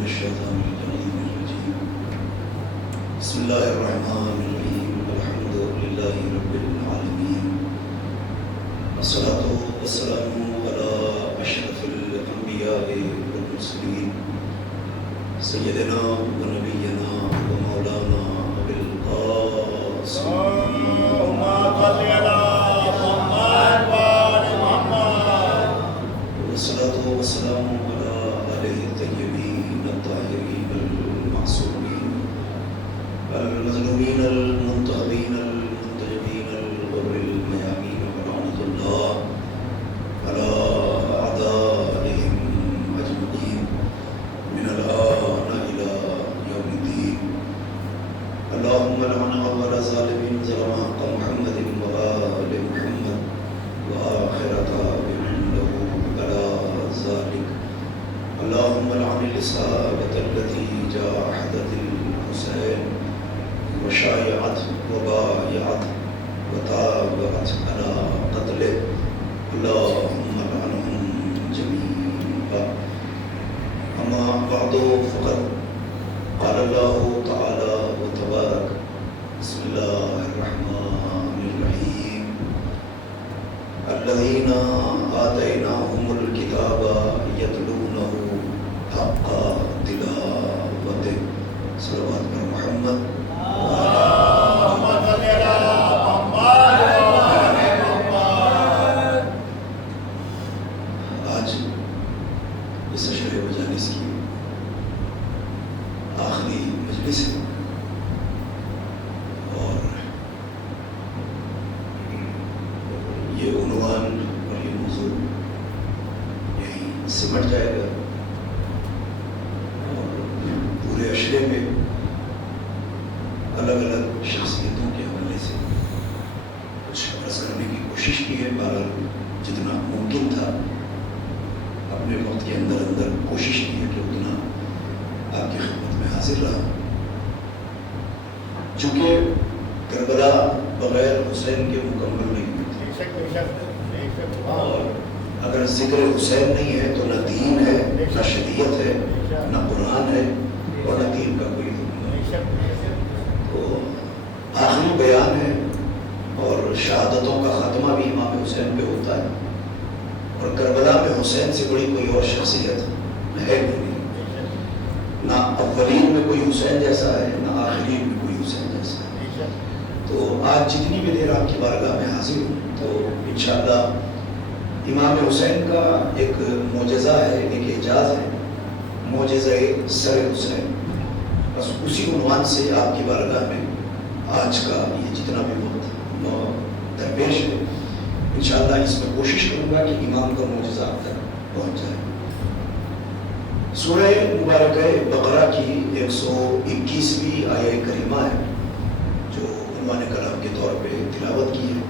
من الشيطان الرجيم بسم الله الرحمن الرحيم الحمد لله رب العالمين والصلاة والسلام على أشرف الأنبياء والمرسلين سيدنا ونبينا ومولانا أبي القاسم اللهم صل على محمد وآل محمد والصلاة والسلام على آله الطيبين الطاهرين المعصومين المظلومين المنتخبين المنتجبين الغر الميامين ولعنة الله على أعدائهم أجمعين من الآن إلى يوم الدين. اللهم لعن أول ظالمين ظلم حق محمد وآل محمد وآخر تابع له على ذلك. اللهم لعن الإصابة التي جاحدت الحسين وشايعت وبايعت وتابعت على قتله. اللهم لعنهم جميعا. أما بعد فقد قال الله تعالى وتبارك بسم الله الرحمن الرحيم الذين آتيناهم الكتاب يتلونه حق تلاوته. صلوات پر محمد. اللهم صل على محمد وآل محمد. آج اس اشرح مجالس کی آخری مجلس ہے اور یہ عنوان اور یہ موضوع یہیں سمٹ جائے گا اور پورے اشرے میں الگ الگ شخصیتوں کے حوالے سے کچھ عرض کرنے کی کوشش کی ہے. بہرحال جتنا ممکن تھا اپنے وقت کے اندر کوشش کی ہے کہ اتنا آپ کی خدمت میں حاضر رہا. چونکہ کربلا بغیر حسین کے مکمل نہیں ہوتی اور اگر ذکر حسین نہیں ہے تو نہ دین ہے نہ شریعت ہے نہ قرآن ہے اور نہ دین کا کوئی حکم ہے. تو آخری بیان ہے اور شہادتوں کا خاتمہ بھی امام حسین پہ ہوتا ہے اور کربلا میں حسین سے بڑی کوئی اور شخصیت ہے نہیں. نہ اولین میں کوئی حسین جیسا ہے نہ آخرین میں کوئی حسین جیسا ہے. تو آج جتنی بھی دیر آپ کی بارگاہ میں حاضر ہوں تو انشاءاللہ امام حسین کا ایک معجزہ ہے, ایک اعجاز ہے, معجزہ سر حسین. بس اسی عنوان سے آپ کی بارگاہ میں آج کا یہ جتنا بھی وقت درپیش ہے انشاءاللہ اس میں کوشش کروں گا کہ امام کا معجزہ آپ تک پہنچ جائے. سورہ مبارکہ بقرہ کی 121ویں آیہ کریمہ ہے جو عنوان کلام کے طور پہ تلاوت کی ہے.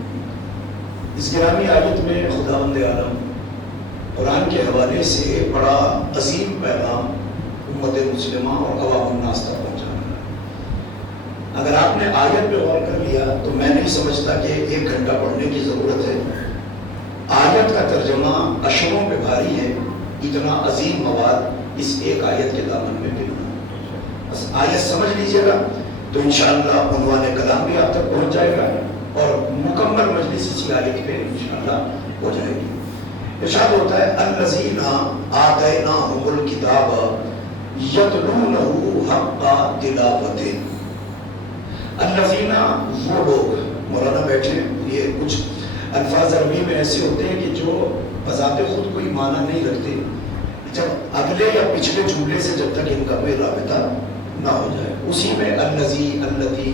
اس گرامی آیت میں خداوند عالم قرآن کے حوالے سے بڑا عظیم پیغام امت مسلمہ اور عوام الناس تک پہنچانا ہے. اگر آپ نے آیت پہ غور کر لیا تو میں نہیں سمجھتا کہ 1 گھنٹہ پڑھنے کی ضرورت ہے. آیت کا ترجمہ اشروں پہ بھاری ہے, اتنا عظیم مواد اس ایک آیت کے دامن میں ملنا. بس آیت سمجھ لیجئے گا تو انشاءاللہ عنوان کلام بھی آپ تک پہنچ جائے گا اور مکمل مجلس اسی آیت پہ انشاءاللہ ہو جائے گی. ارشاد ہوتا ہے الذین آتیناہم الکتاب یتلونہ حق تلاوتہ. الذین وہ لوگ, مولانا بیٹھے, یہ کچھ الفاظ عربی میں ایسے ہوتے ہیں کہ جو بذات خود کوئی معنی نہیں رکھتے, جب اگلے یا پچھلے جملے سے جب تک ان کا کوئی رابطہ نہ ہو جائے اسی میں الذی الذی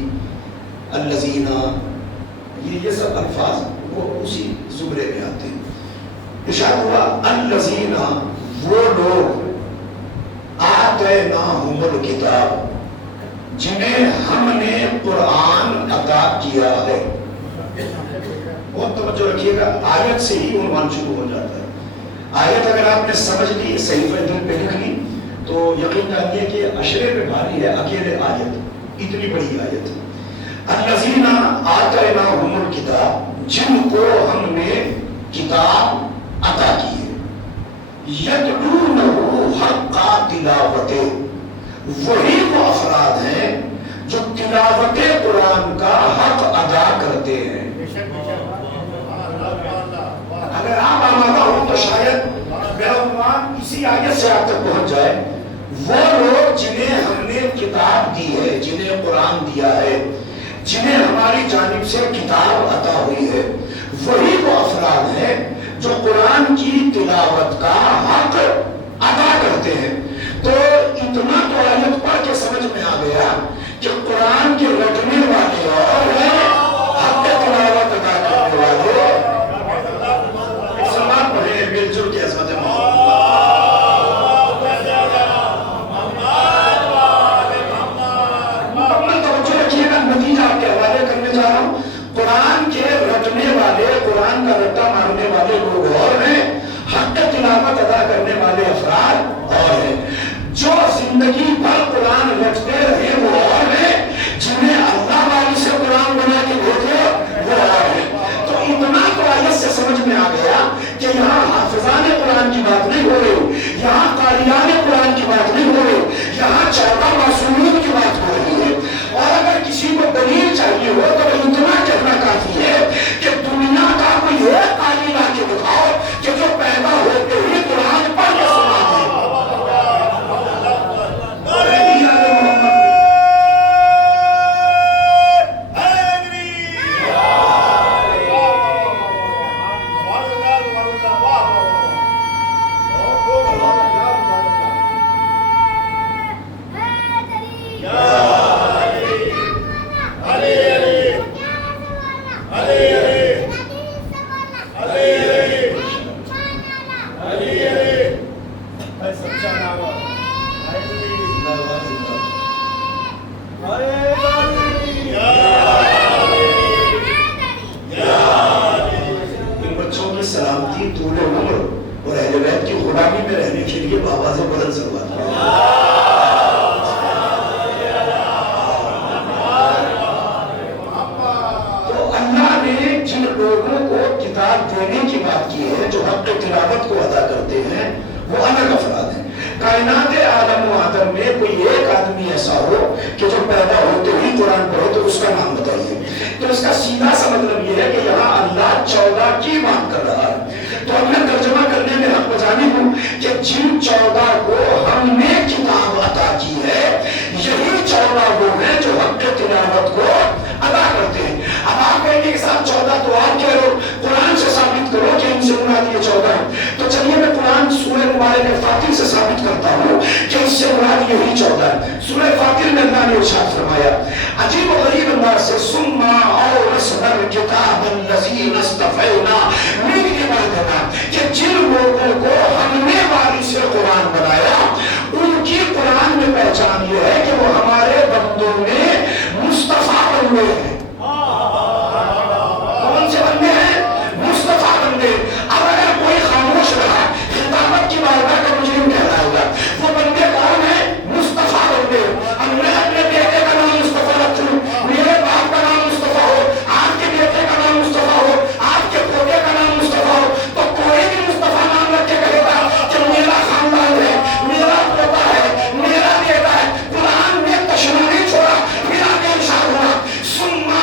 الذین یہ سب الفاظ وہ اسی زمرے میں آتے ہیں. ارشاد ہوا الذین وہ لوگ آتیناہم الکتاب جنہیں ہم نے قرآن عطا کیا ہے. بہت توجہ رکھیے گا, آیت سے ہی عنوان شروع ہو جاتا ہے. آیت اگر آپ نے سمجھ لی, صحیفہ دل پہ لکھ لی تو یقین جانیے کہ اشرے پہ بھاری ہے اکیلے آیت, اتنی بڑی آیت. الذین آتیناہم الکتاب جن کو ہم نے کتاب عطا کی ہے, یتلونہ حق تلاوتہ وہی وہ افراد ہیں جو تلاوت قرآن کا حق ادا کرتے ہیں۔ اگر آپ آمادہ ہو تو شاید میرا عنوان اسی آیت سے آپ تک پہنچ جائے۔ وہ لوگ جنہیں ہم نے کتاب دی ہے، جنہیں قرآن دیا ہے، جنہیں ہماری جانب سے کتاب عطا ہوئی ہے، وہی وہ افراد ہیں جو قرآن کی تلاوت کا حق ادا کرتے ہیں۔ تو اتنا تو آیت پڑھ کے سمجھ میں آ گیا کہ قرآن کے رٹنے والے اور ہیں، حق تلاوت ادا کرنے والے۔ سلام پڑھیں مل جل کے عظمت مکمل توجہ رکھیے گا۔ نتیجہ آپ کے حوالے کرنے جا رہا ہوں۔ قرآن کے رٹنے والے، قرآن کا رٹا مارنے والے لوگ اور ہیں، حق تلاوت ادا کرنے والے افراد اور ہیں۔ جو زندگی بھر قرآن رٹتے رہے وہ اور ہیں، جنہیں اللہ والی سے قرآن بنا کے بھیجے وہ اور ہیں۔ تو اتنا تو آیت سے سمجھ میں آ گیا کہ یہاں حافظان قرآن کی بات نہیں ہو رہی، یہاں قاریان قرآن کی بات نہیں ہو رہی، یہاں 14 معصومین کی بات ہو رہی ہے۔ اور اگر کسی کو دلیل چاہیے ہو تو اتنا کہنا کافی ہے کہ دنیا کا کوئی ایک قاری لا کے دکھاؤ کہ جو پیدا ہوتے ہی قرآن پڑھ کے سنا دے۔ سلامتی، طول عمر اور اہل بیت کی غلامی میں رہنے کے لیے بآواز بلند صلوات۔ تو اللہ نے جن لوگوں کو کتاب دینے کی بات کی ہے، جو حق تلاوت کو ادا کرتے ہیں، وہ الگ افراد ہیں۔ کائنات عالم و آدم میں کوئی ایک آدمی ایسا ہو کہ جو پیدا ہوتے ہی قرآن پڑھے تو اس کا نام بتائیے۔ تو اس کا سیدھا سا مطلب یہ ہے کہ یہاں اللہ 14 کی بات کر رہا ہے۔ تو اب میں ترجمہ کرنے میں حق بجانی ہوں کہ جن 14 کو ہم نے کتاب عطا کی ہے، یہی 14 وہ ہیں جو حق تلاوت کو ادا کرتے ہیں۔ اب آپ کہیں گے کہ صاحب 14 تو آپ کہہ رہے ہو، قرآن سے ثابت کرو کہ ان سے مراد یہ 14 ہیں۔ تو چلیے میں قرآن سورہ مبارکہ فاطر سے ثابت کرتا ہوں کہ اس سے مراد یہی 14 ہیں۔ سورہ فاطر میں اللہ نے ارشاد فرمایا عجیب و غریب انداز سے، ثم اورثنا الکتاب الذین اصطفینا من عبادنا، کہ جن لوگوں کو ہم نے وارث قرآن بنایا ان کی قرآن میں پہچان یہ ہے کہ وہ ہمارے بندوں میں مصطفیٰ بندے ہیں۔ کون سے بندے ہیں؟ مصطفیٰ بندے۔ اب اگر کوئی خاموش رہا، خطابت کی بارگاہ کا مجرم کہلائے گا۔ وہ بندے کون ہیں؟ مصطفیٰ بندے۔ اب میں اپنے بیٹے کا نام مصطفیٰ رکھوں، میرے باپ کا نام مصطفیٰ ہو، آپ کے بیٹے کا نام مصطفیٰ ہو، آپ کے پوتے کا نام مصطفیٰ ہو، تو کوئی بھی مصطفیٰ نام رکھ کے کہے گا کہ میرا خاندان ہے، میرا پوتا ہے، میرا بیٹا ہے۔ قرآن نے تشنہ نہیں چھوڑا، میرا بے ارشاد ہوا ثم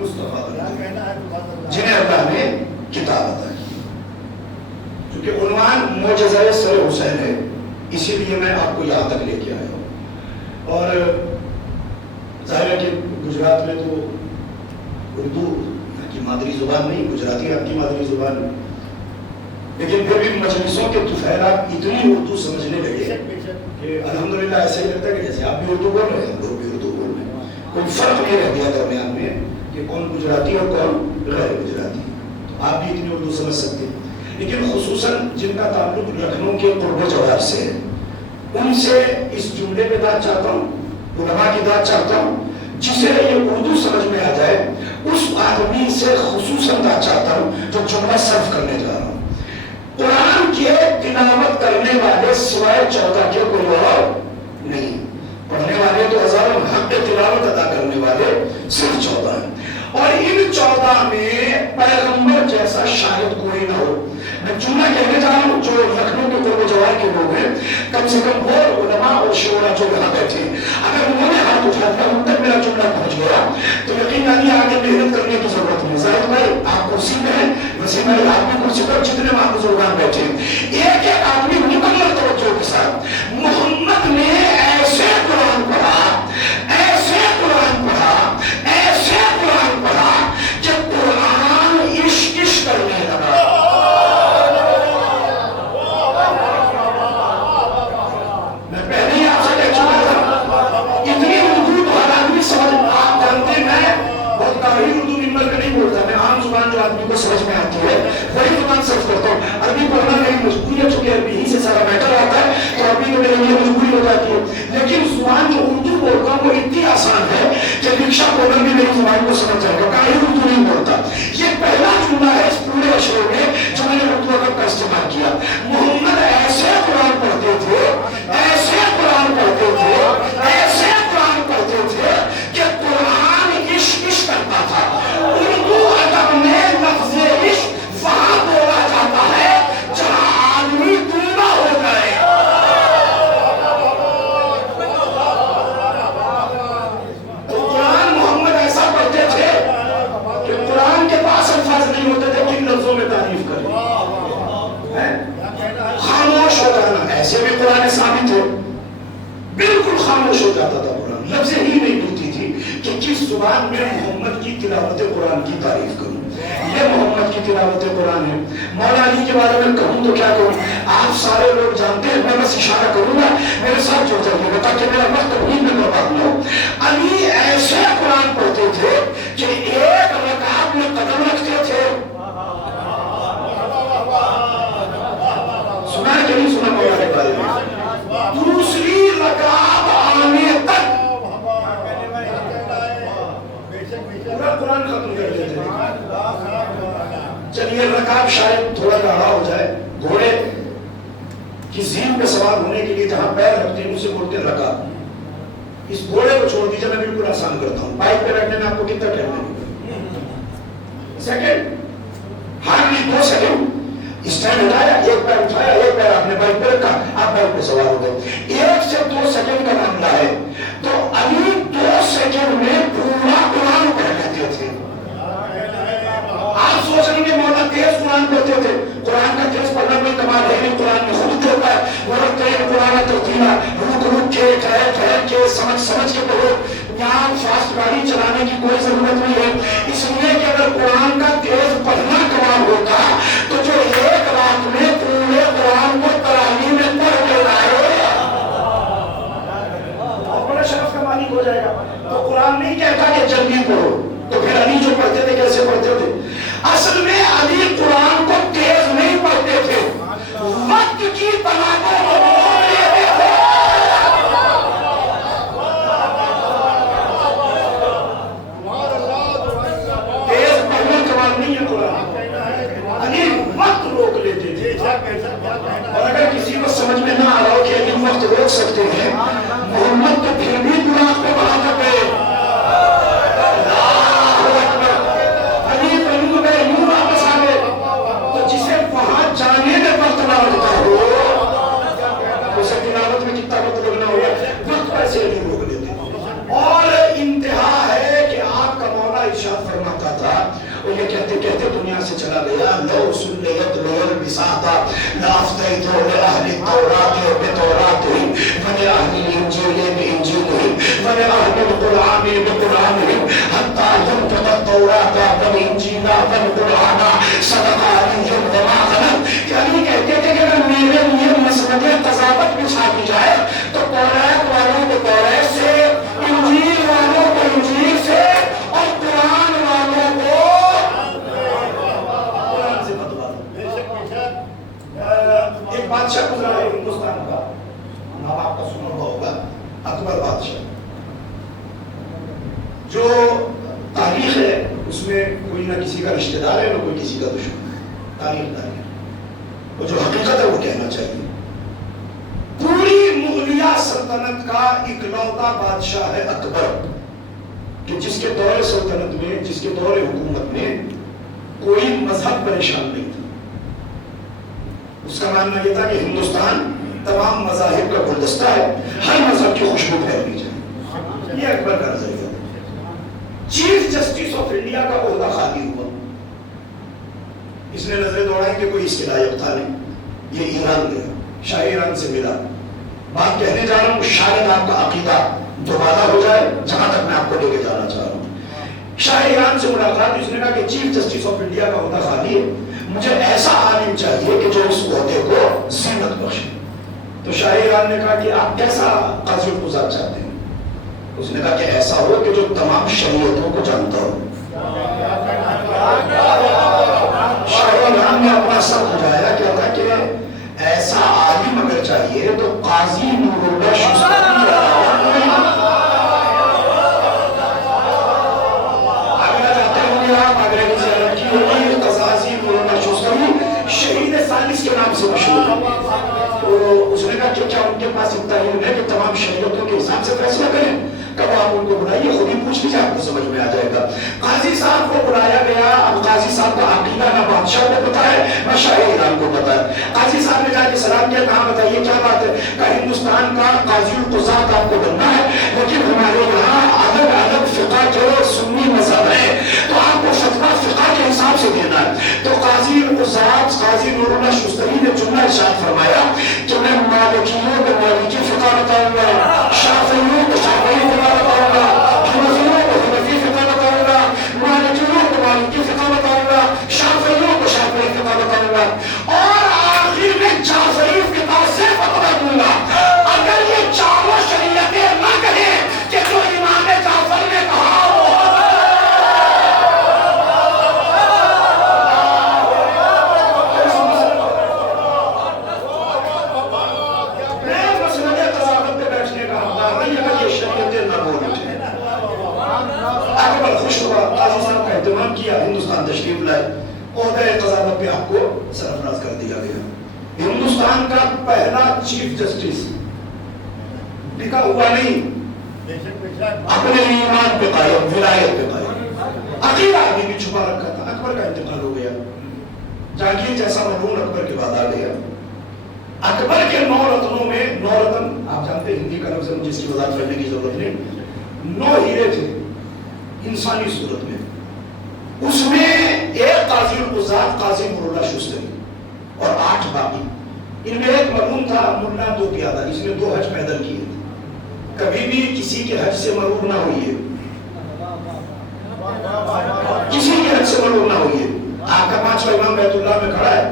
مصطفیٰ کیا بنتے کہنا ہے جنہیں اللہ نے کتاب عطا کی. چونکہ عنوان معجزہ سر حسین ہے اسی لیے میں آپ کو یہاں تک لے کے آیا ہوں. اور ظاہر ہے کہ گجرات میں تو اردو کی مادری زبان نہیں، گجراتی آپ کی مادری زبان نہیں، لیکن پھر بھی مجلسوں کے طفیلات اتنی اردو سمجھنے لگے کہ الحمدللہ ایسے ہی لگتا ہے کہ جیسے آپ بھی اردو بول رہے ہیں ہم لوگ بھی اردو بول رہے ہیں. کوئی فرق نہیں رہ گیا درمیان میں کہ کون گجراتی اور کون غیر گجراتی. تو آپ بھی اتنی اردو سمجھ سکتے ہیں. لیکن خصوصاً جن کا تعلق لکھنؤ کے قرب و جوار سے ہے ان سے اس جملے میں داد چاہتا ہوں، علماء کی داد چاہتا ہوں. جسے یہ اردو سمجھ میں آ جائے اس آدمی سے خصوصاً داد چاہتا ہوں جو جملہ صرف کرنے جا رہا ہوں. قرآن کے تلاوت کرنے والے سوائے 14 کے کوئی اور نہیں. پڑھنے والے تو ہزاروں، حق تلاوت ادا کرنے والے صرف 14 ہیں. اور ان 14 میں پیغمبر جیسا شاید کوئی نہ ہو. میں جملہ کہنے جا رہا ہوں جو لکھنؤ کے قرب و جوار کے لوگ ہیں، کم سے کم وہ علماء اور شعراء جو یہاں بیٹھے ہیں، اگر انہوں نے ہاتھ اٹھا دیا ان تک میرا جملہ پہنچ گیا تو یقین جانیے آگے محنت کرنے کی ضرورت نہیں. زاہد بھائی آپ کرسی پہ ہیں، وسیم بھائی آپ بھی کرسی پر، جتنے وہاں بزرگان بیٹھے ہیں، ایک ایک آدمی مکمل توجہ کے ساتھ محمد نے ایسے قرآن پڑھا، ایسے قرآن پڑھا، ایسے قرآن پڑھا کہ قرآن عشق عشق کرنے لگا. میں پہلے ہی آپ سے کہہ چکا تھا اتنی اردو تو ہر آدمی سمجھ. آپ جانتے میں بہت کاری اردو نمبر پہ نہیں بولتا، میں عام زبان جو آدمی کو سمجھ میں آتی ہے وہی زبان صرف کرتا ہوں. عربی پڑھنا میری مجبوری ہے چونکہ عربی ہی سے سارا میٹر آتا ہے تو عربی تو میرے لیے مجبوری ہو جاتی ہے. لیکن زبان جو اردو بولتا ہوں وہ اتنی آسان ہے کہ رکشا بولر بھی میری زبان کو سمجھ جائے گا. کاری اردو نہیں بولتا. یہ پہلا جملہ ہے اس پورے اشعار میں جو میں نے اردو ادب کا استعمال کیا. محمد ایسے قرآن پڑھتے تھے، ایسے قرآن پڑھتے تھے، ایسے قرآن پڑھتے تھے کہ قرآن عشق عشق کرتا تھا. اردو ادب میں لفظ عشق وہاں بولا جاتا ہے جہاں آدمی دونا ہو گئے. تو قرآن محمد ایسا پڑھتے تھے کہ قرآن کے پاس الفاظ نہیں ہوتے تھے کن لفظوں میں تعریف کریں. خاموش ہو جانا ایسے بھی قرآن ثابت ہے، بالکل خاموش ہو جاتا تھا قرآن. لفظ ہی نہیں ملتی تھی کہ کس زبان میں محمد کی تلاوت قرآن کی تعریف کروں. یہ محمد کی تلاوت قرآن ہے. مولا علی کے بارے میں کہوں تو کیا کہوں؟ آپ سارے لوگ جانتے ہیں، میں بس اشارہ کروں گا، میرے ساتھ جڑ جائیے گا تاکہ میرا وقت توہین میں برباد نہ ہو. علی ایسے قرآن پڑھتے تھے کہ ایک رکعت میں قدم رکھتے تھے. سنا ہے کہ نہیں سنا مولا کے بارے میں؟ دوسری رکعت آنے تک پورا قرآن ختم کر دیتے تھے. چلیے رکعت شاید تھوڑا گاڑا ہو جائے. گھوڑے کی زین پہ سوار ہونے کے لیے جہاں پیر رکھتے ہیں اسے بولتے ہیں رکعت. اس گھوڑے کو چھوڑ دیجیے، میں بالکل آسان کرتا ہوں. بائک پہ بیٹھنے میں آپ کو کتنا ٹائم لگے گا؟ Second, hardly 2 second. اسٹینڈ ہٹایا، ایک پیر اٹھایا، ایک پیر آپ نے بائک پہ رکھا، آپ بائک پہ سوار ہو گئے. 1 سے 2 سیکنڈ کا معاملہ ہے. تو علی 2 سیکنڈ میں پورا قرآن پڑھ لیتے تھے. آپ سوچ رہے ہیں مولا تیز قرآن پڑھتے تھے. قرآن کا تیز پڑھنا کوئی کمال ہے نہیں، قرآن میں خود ہوتا ہے. ورتل قرآن ترتیلا، رک رک کے، ٹھہر ٹھہر کے، سمجھ سمجھ کے پڑھو. یہاں فاسٹ گاڑی چلانے کی کوئی ضرورت نہیں ہے، اس لیے کہ اگر قرآن کا تیز پڑھنا کمال ہوتا تو جو ایک رات میں پورے قرآن کو تراویح میں پڑھ کے لائے اور بڑا شرف کا مالک ہو جائے گا. تو قرآن نہیں کہتا کہ جلدی پڑھو. تو پھر علی جو پڑھتے تھے کیسے پڑھتے تھے؟ اصل میں علی قرآن کو تیز نہیں پڑھتے تھے، وقت کی تناظر تیز پڑھنا کمال نہیں ہے. قرآن علی وقت روک لیتے تھے. اور اگر کسی کو سمجھ میں نہ آ رہا ہو کہ علی وقت روک سکتے ہیں، محمد تو پھر بھی گناہ پہ وہاں تک گئے. جانے میں وقت نہ لگتا ہو اسے تلاوت میں کتنا وقت لگنا ہوگا، وقت پیسے نہیں روک لیتے. اور انتہا ہے کہ آپ کا مولا سے چلا گیا لو سلیت لول بساطا لافتیت لأہل التورات بتوراتهم ولأہل الانجیل بانجیلهم ولأہل القرآن بقرآنهم حتی ينطق التورات والانجیل والقرآن صدق علی وما غلط. یعنی کہتے تھے کہ اگر میرے لیے مسند قضاوت بچھا دی جائے تو توریت والوں کو توریت سے، انجیل والوں کو انجیل سے، اور قرآن والوں کو قرآن سے بتوا دو. ایک بادشاہ گزرا ہے ہندوستان کا، نام آپ کا سنا ہوا ہوگا، اکبر بادشاہ. جو تاریخ ہے اس میں کوئی نہ کسی کا رشتہ دار ہے نہ کوئی کسی کا دشمن ہے. تاریخ اور جو حقیقت ہے وہ کہنا چاہیے. پوری مغلیہ سلطنت کا اکلوتا بادشاہ ہے اکبر، کہ جس کے دور سلطنت میں، جس کے دور حکومت میں کوئی مذہب پریشان نہیں تھا. اس کا ماننا یہ تھا کہ ہندوستان تمام مذاہب کا گلدستہ ہے، ہر مذہب کی خوشبو پھیلنی چاہیے. یہ اکبر کا نظریہ تھا. چیف جسٹس آف انڈیا کا عہدہ خالی ہوا. اس نے نظریں دوڑائی کہ کوئی اس کے لائق تھا نہیں. یہ ایران گیا، شاہ ایران سے ملا. بات کہنے جا رہا ہوں شاید آپ کا عقیدہ دوبارہ ہو جائے جہاں تک میں آپ کو لے کے جانا چاہ رہا ہوں. شاہ ایران سے ملاقات، اس نے کہا کہ چیف جسٹس آف انڈیا کا عہدہ خالی ہے، مجھے ایسا عالم چاہیے کہ جو اس عہدے کو زینت بخشے. تو شاہ ایران نے کہا کہ آپ کیسا قاضی القضات چاہتے ہیں؟ اس نے کہا کہ ایسا ہو کہ جو تمام شریعتوں کو جانتا ہو. شاہ ایران نے اپنا سر اٹھایا، کیا تھا کہ ایسا عالم اگر چاہیے تو قاضی نور اللہ شستری شہید سالس کے نام سے مشہور ہے. تو اس نے کہا کہ کیا ان کے پاس اتنا علم ہے کہ تمام شریعتوں کے حساب سے فیصلہ کریں؟ کب آپ ان کو بلائیے، خود ہی پوچھ لیجیے، آپ کو سمجھ میں آ جائے گا. قاضی صاحب کو بلایا گیا. اب قاضی صاحب کا عقیدہ نہ بادشاہ کو پتا ہے نہ شاہ ایران کو پتا ہے. قاضی صاحب نے جا کے سلام کیا، کہا بتائیے کیا بات ہے؟ کہ ہندوستان کا قاضی القضات آپ کو بننا ہے، لیکن ہمارے یہاں الگ الگ فقہ کے سنی مذہب ہے، تو آپ کو فتویٰ فقہ کے حساب سے دینا ہے. تو قاضی القضات قاضی نور اللہ شستری نے جملہ ارشاد فرمایا کہ میں مالکیوں کو مالکی فقہ بتاؤں گا، شافعیوں کو شافعی فقہ بتاؤں گا، حنفیوں کو حنفی فقہ بتاؤں گا، مالکیوں کو مالکی فقہ بتاؤں گا، شافعیوں کو شافعی فقہ بتاؤں گا، اور آخر میں جعفری فقہ سے فتویٰ دوں گا. اگر یہ چاروں شریعتیں نہ کہیں کہ جو امام جعفر نے کہا کیا، ہندوستان تشریف لائے، عہدہ قضاوت پہ آپ کو سرفراز کر دیا گیا. ہندوستان کا پہلا چیف جسٹس لکھا ہوا نہیں، اپنے ایمان پہ قائم، ولایت پہ قائم. عقیدہ آدمی بھی چھپا رکھا تھا. اکبر کا انتقال ہو گیا. جہانگیر جیسا مرحوم اکبر کے بعد آ گیا. اکبر کے 9 رتنوں میں 9 رتن آپ جانتے ہیں، ہندی کا لفظ ہے، مجھے اس کی وضاحت کرنے کی ضرورت نہیں. 9 ہیرے تھے انسانی صورت میں. اس میں ایک قاضی القضات قاضی نور اللہ شستری اور 8 باقی. ان میں ایک مرحوم تھا ملا دو پیادہ، اس نے 2 حج پیدل کیے تھے. کبھی بھی کسی کے حج سے مرور نہ ہوئیے، کسی کے حج سے مرور نہ ہوئیے. آپ کا 5واں امام بیت اللہ میں کھڑا ہے.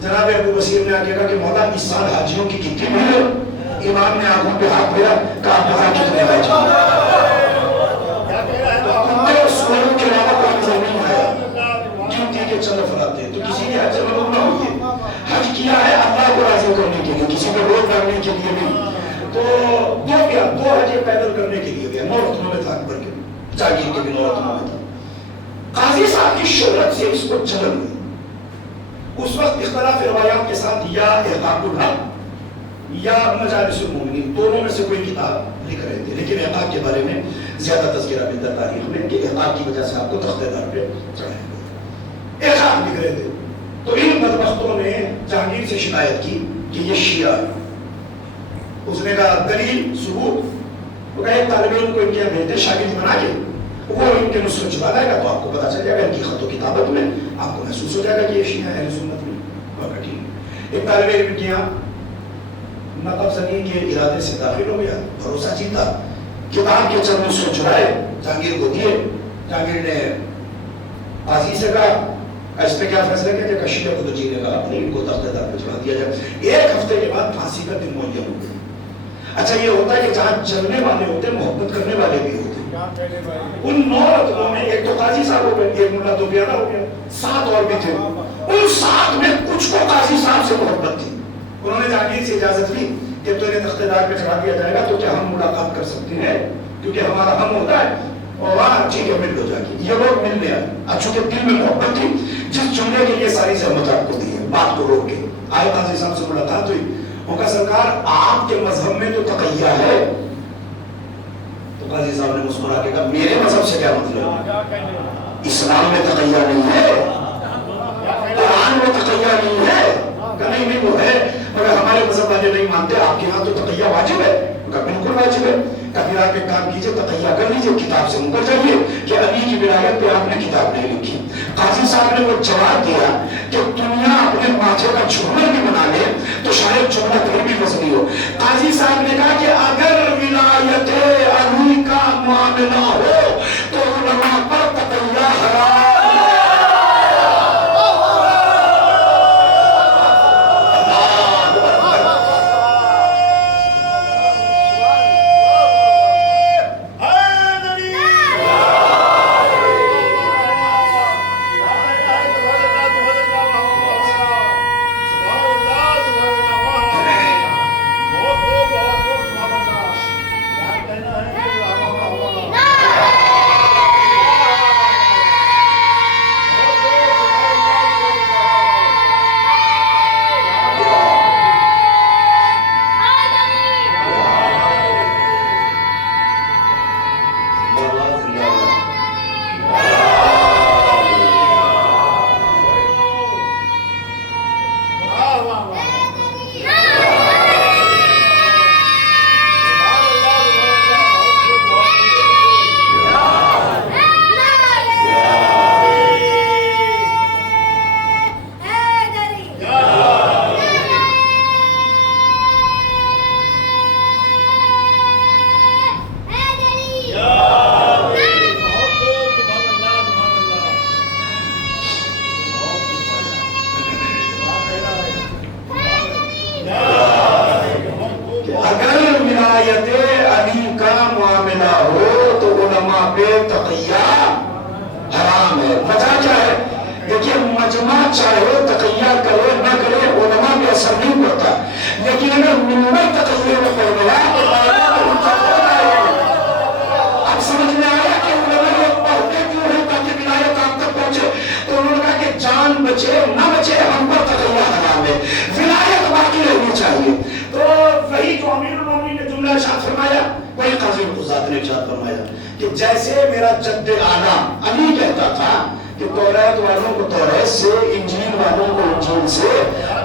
جناب ابو بصیر نے آگے کہا کہ مولا اس سال حاجیوں کی کتنی بھیڑ ہے؟ امام نے آنکھوں پہ ہاتھ پھیرا، کہا آپ کتنے حج سوروں کے علاوہ کوئی نظر نہیں آیا، گنتی کے چند افراد تھے. تو کسی کے حج سے مرور نہ ہوئیے. حج کیا ہے اللہ کو راضی کرنے کے لیے، کسی کو روز ڈالنے کے لیے نہیں. تو 2 حج پیدل کرنے کے لیے گیا. 9 رتنوں میں تھا اکبر کے، جہانگیر کے بھی 9 رتنوں میں تھا. قاضی صاحب کی شہرت سے اس کو جلن ہوئی. اس وقت اختلاف روایات کے ساتھ یا احقاق الحق یا مجالس المومنین دونوں میں سے کوئی کتاب لکھ رہے تھے، لیکن احقاق کے بارے میں زیادہ تذکرہ ملتا تاریخ میں کہ احقاق کی وجہ سے آپ کو تختہ دار پہ چڑھائے گئے. احقاق لکھ رہے تھے. تو ان بدبختوں نے جہانگیر سے شکایت کی کہ یہ شیعہ ہے. اس نے کہا دلیل ثبوت. وہ کہا ایک طالب علم کو ان کے یہاں بھیجتے، شاگرد بنا کے وہ ان کے نسخے چھپا لائے گا تو آپ کو پتا چل جائے گا ان کی خط و کتابت میں آپ کو محسوس ہو جائے گا کہ یہ شیعہ اہل سنت میں ٹھیک. ایک طالب علم کے یہاں نقب زنی کے ارادے سے داخل ہو گیا, بھروسہ جیتا, کتاب کے چند نسخے چھڑائے, جہانگیر کو دیے. جہانگیر نے قاضی سے کہا اس پہ کیا فیصلہ کیا کہ شیعہ کو تو جینے کا اپنے ان کو تخت دار پہ چڑھا دیا جائے. ایک ہفتے کے بعد پھانسی کا دن معین ہو گیا. اچھا یہ ہوتا ہے کہ جہاں چلنے والے ہوتے ہیں محبت کرنے والے بھی ہوتے ہیں. ان 9 رتبوں میں ایک تو قاضی صاحب ہو گئے, ایک ملا دو پیارا ہو گیا, 7 اور بھی تھے. ان 7 میں کچھ کو قاضی صاحب سے محبت تھی. انہوں نے جہانگیر سے اجازت لی کہ تو انہیں تخت دار پہ چڑھا دیا جائے گا تو کیا ہم ملاقات کر سکتے ہیں, کیونکہ ہمارا ہم ہوتا ہے. اور وہاں ٹھیک ہے مل لو جا کے. یہ لوگ ملنے آئے. اب چونکہ دل میں محبت تھی, جس جملے کے لیے ساری زحمت آپ کو دی ہے, بات کو روک کے آئے قاضی صاحب سے ملاقات ہوئی. ان کا سرکار آپ کے مذہب میں تو تقیہ ہے. تو قاضی صاحب نے مسکرا کے کہا میرے مذہب سے کیا مطلب, اسلام میں تقیہ نہیں ہے, قرآن میں تقیہ نہیں ہے. کہ نہیں وہ ہے مگر ہمارے مذہب والے نہیں مانتے, آپ کے یہاں تو تقیہ واجب ہے. بالکل واجب ہے. کبھی آپ ایک کام کیجئے, تقیہ کر لیجئے, کتاب سے مکر جائیے کہ علی کی ولایت پہ آپ نے کتاب نہیں لکھی. قاضی صاحب نے وہ جواب دیا کہ دنیا اپنے ماتھے کا جھومر بھی بنا لے تو شاید جملہ پھر بھی وزنی ہو. قاضی صاحب نے کہا کہ اگر ولایت علی کا معاملہ ہو تو علماء پر تقیہ حرام. جیسے میرا جد آنا علی کہتا تھا کہ توریت والوں کو توریت سے, انجیل والوں کو انجیل سے,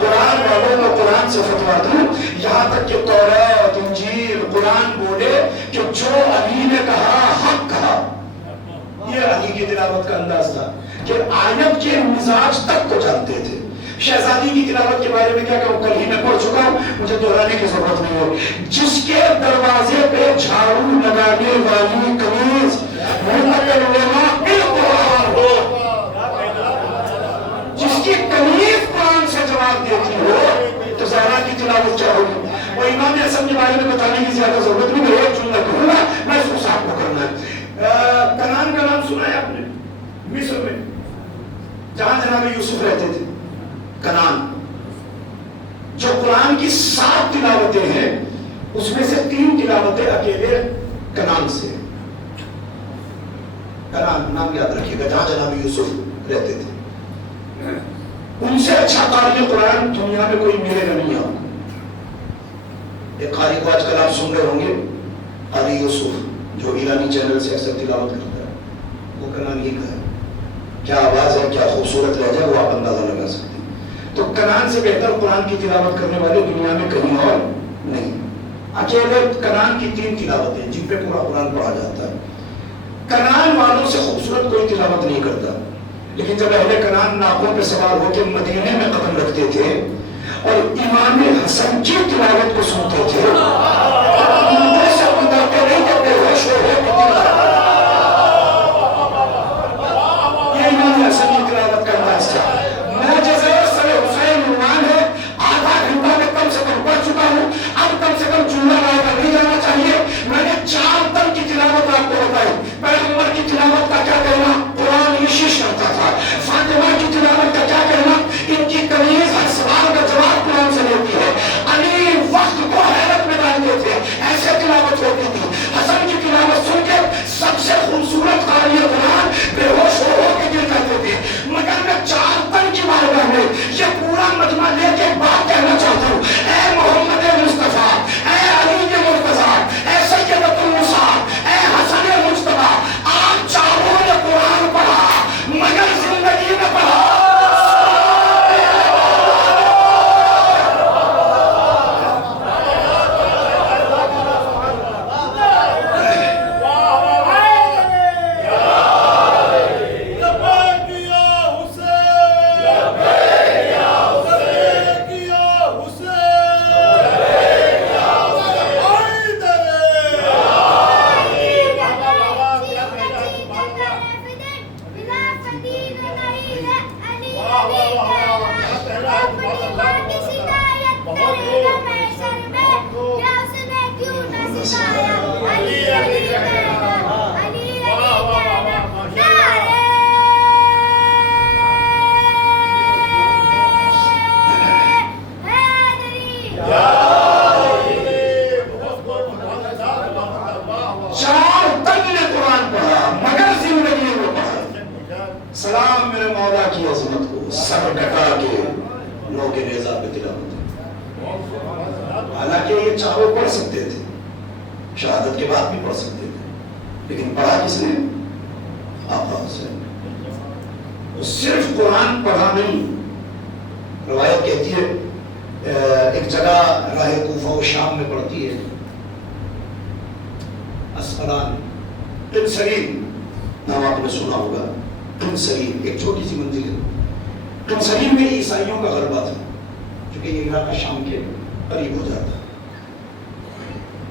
قرآن والوں کو قرآن سے فتویٰ دوں, یہاں تک کہ توریت, انجیل, قرآن بولے کہ جو علی نے کہا حق کہا. یہ علی کی تلاوت کا انداز تھا کہ آیت کے مزاج تک کو جانتے تھے. شہزادی کی تلاوت کے بارے میں کیا کہوں, کل ہی میں پڑھ چکا ہوں, مجھے دہرانے کی ضرورت نہیں ہو. جس کے دروازے پہ جھاڑو لگانے والی کنیز منتقل علماء بالقرآن ہو, جس کی کنیز قرآن سے جواب دیتی ہو, تو زہرا کی تلاوت کیا ہوگی. اور امام حسن کے بارے میں بتانے کی زیادہ ضرورت نہیں, میں ایک جملہ کہوں گا, میں اس کو صاحب کو کرنا ہے. کنعان کا نام سنا ہے آپ نے, مصر میں جہاں جناب یوسف رہتے تھے. کنعان جو قرآن کی 7 تلاوتیں ہیں اس میں سے 3 تلاوتیں اکیلے کنعان سے. کنعان نام یاد رکھیے گا, جہاں جناب یوسف رہتے تھے. ان سے اچھا قاری قرآن دنیا میں کوئی ملے گا نہیں آپ کو. ایک قاری کو آج کل آپ سن رہے ہوں گے, قاری یوسف, جو ایرانی چینل سے اکثر تلاوت کرتا ہے, وہ کنعان ہی کا ہے. کیا آواز ہے, کیا خوبصورت لہجہ, وہ آپ اندازہ لگا سکتے ہیں. تو کنعان سے بہتر قرآن کی تلاوت کرنے والے دنیا میں کہیں اور نہیں. اکیلے کنعان کی 3 تلاوتیں جن پہ پورا قرآن پڑھا جاتا ہے. کنعان والوں سے خوبصورت کوئی تلاوت نہیں کرتا، لیکن جب اہل کنعان ناقوں پہ سوار ہو کے مدینے میں قدم رکھتے تھے اور امام حسن کی تلاوت کو سنتے تھے، منہ سے گزرتے نہیں کہ بے ہوش ہو گئے، یہ امام حسن کی تلاوت کا انداز تھا۔ معجزہ سر حسین عنوان ہے، آدھا گھنٹہ میں کم سے کم پڑھ چکا ہوں، اب کم سے کم جملہ لائے نہیں جانا چاہیے۔ میں نے 4 تن کی تلاوت آپ کو بتائی۔ پیغمبر کی تلاوت کا کیا کہنا؟ قرآن یشش کرتا تھا۔ فاطمہ کی تلاوت کا کیا کہنا؟ ان کی کنیز ہر سوال کا جواب قرآن سے لیتی ہے۔ علی وقت کو حیرت میں ڈالتے تھے، ایسے تلاوت ہوتی تھی۔ حسن کی تلاوت سن کے سب سے خوبصورت قاری قرآن بے ہوش ہو کے گر جاتے تھے۔ مگر میں 4 تن کی بارگاہ میں یہ پورا مجمع لے کے بات کہنا چاہتا ہوں، اے محمد مصطفیٰ، اے علی کے مرتضیٰ، اے سیدۃ النساء، اے حسن مجتبیٰ، آپ چاروں نے قرآن پڑھا مگر زندگی میں پڑھا۔ سلام میرے مولا کی عظمت کو، سر ڈھکا کے نو کے نیزہ پہ تلاوت۔ حالانکہ یہ چاروں پڑھ سکتے تھے، شہادت کے بعد بھی پڑھ سکتے تھے، لیکن پڑھا کس نے؟ آقا حسین۔ وہ صرف قرآن پڑھا نہیں، روایت کہتی ہے ایک جگہ راہ کوفہ و شام میں پڑھتی ہے، اسقلان قنسرین نام آپ نے سنا ہوگا۔ قنسرین ایک چھوٹی سی منزل ہے، قنسرین میں عیسائیوں کا غلبہ تھا، چونکہ یہ علاقہ شام کے قریب ہو جاتا۔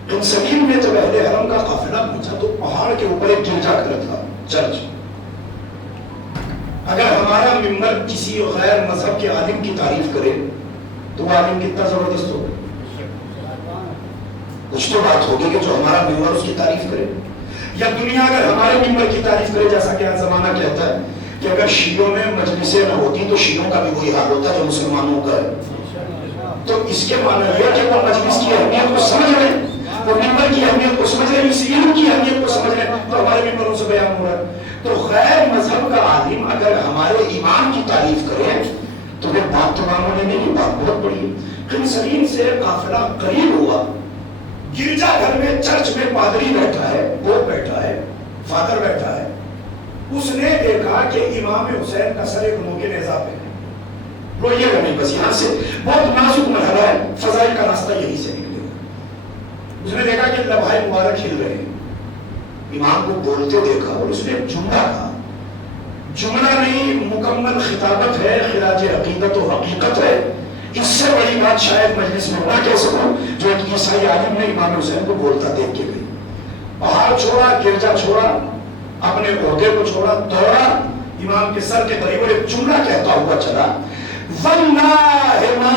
قنسرین میں جب اہل حرم کا قافلہ پہنچا تو پہاڑ کے اوپر ایک گرجا گھر تھا، چرچ۔ اگر ہمارا ممبر کسی غیر مذہب کے عالم کی تعریف کرے تو وہ عالم کتنا زبردست ہوگا؟ کچھ تو بات ہوگی کہ جو ہمارا ممبر اس کی تعریف کرے، یا دنیا اگر ہمارے ممبر کی تعریف کرے، جیسا کہ آج زمانہ کہتا ہے کہ اگر شیعوں میں مجلسیں نہ ہوتی تو شیعوں کا بھی وہی حال ہوتا جو مسلمانوں کا ہے۔ تو اس کے معنی یہ کہ وہ مجلس کی اہمیت کو سمجھ رہے ہیں، وہ ممبر کی اہمیت کو سمجھ رہے ہیں، اس علم کی اہمیت کو سمجھ رہے ہیں، تو ہمارے ممبروں سے بیان ہو رہا ہے۔ تو غیر مذہب کا عالم اگر ہمارے امام کی تعریف کرے تو وہ بات تو معمولی نہیں، بات بہت بڑی ہے۔ قنسرین سے قافلہ قریب ہوا، گرجا گھر میں چرچ میں پادری بیٹھا ہے، وہ بیٹھا ہے، فادر بیٹھا ہے۔ اس نے دیکھا کہ امام حسین کا سر ایک نو کے نیزہ پہ ہے، روئیے گا نہیں، بس یہاں سے بہت نازک مرحلہ ہے، فضائل کا راستہ یہی سے نکلے گا۔ اس نے دیکھا کہ لبھائے مبارک ہل رہے ہیں، امام کو بولتے دیکھا اور اس نے ایک جملہ کہا، جملہ نہیں مکمل خطابت ہے، خراج عقیدت و حقیقت ہے۔ اس سے بڑی بات شاید مجلس میں نہ کہہ سکوں جو ایک عیسائی عالم نے امام حسین کو بولتا دیکھ کے گئی۔ پہاڑ چھوڑا، گرجا چھوڑا، اپنے عہدے کو چھوڑا، دوڑا امام کے سر کے قریب اور ایک جملہ کہتا ہوا چلا، واللہ ما